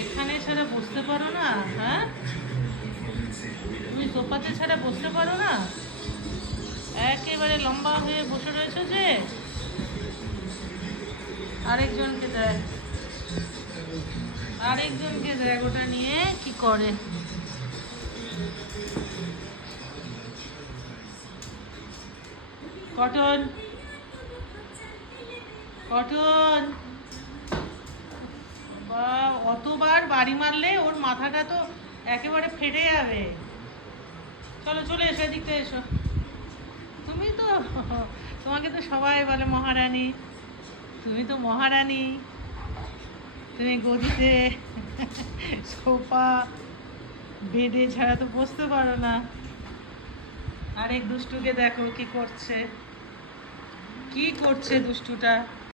এখানে ছাড়া বসতে পারো না? হ্যাঁ, তুমি সোফাতে ছাড়া বসতে পারো না? একেবারে লম্বা হয়ে বসে রয়েছো যে। আরেকজনকে দেখ, আরেকজনকে দেখ ওটা নিয়ে কি করে। কটন, কটন, বা অতবার বাড়ি মারলে ওর মাথাটা তো একেবারে ফেটে যাবে। চলো চলে এসো, এদিকটা এসো। তুমি তো, তোমাকে তো সবাই বলে মহারানী। তুমি তো মহারানী। তুমি গদিতে, সোফা, বেডে ছাড়া তো বসতে পারো না। আরেক দুষ্টুকে দেখো কি করছে, কি করছে দুষ্টুটা।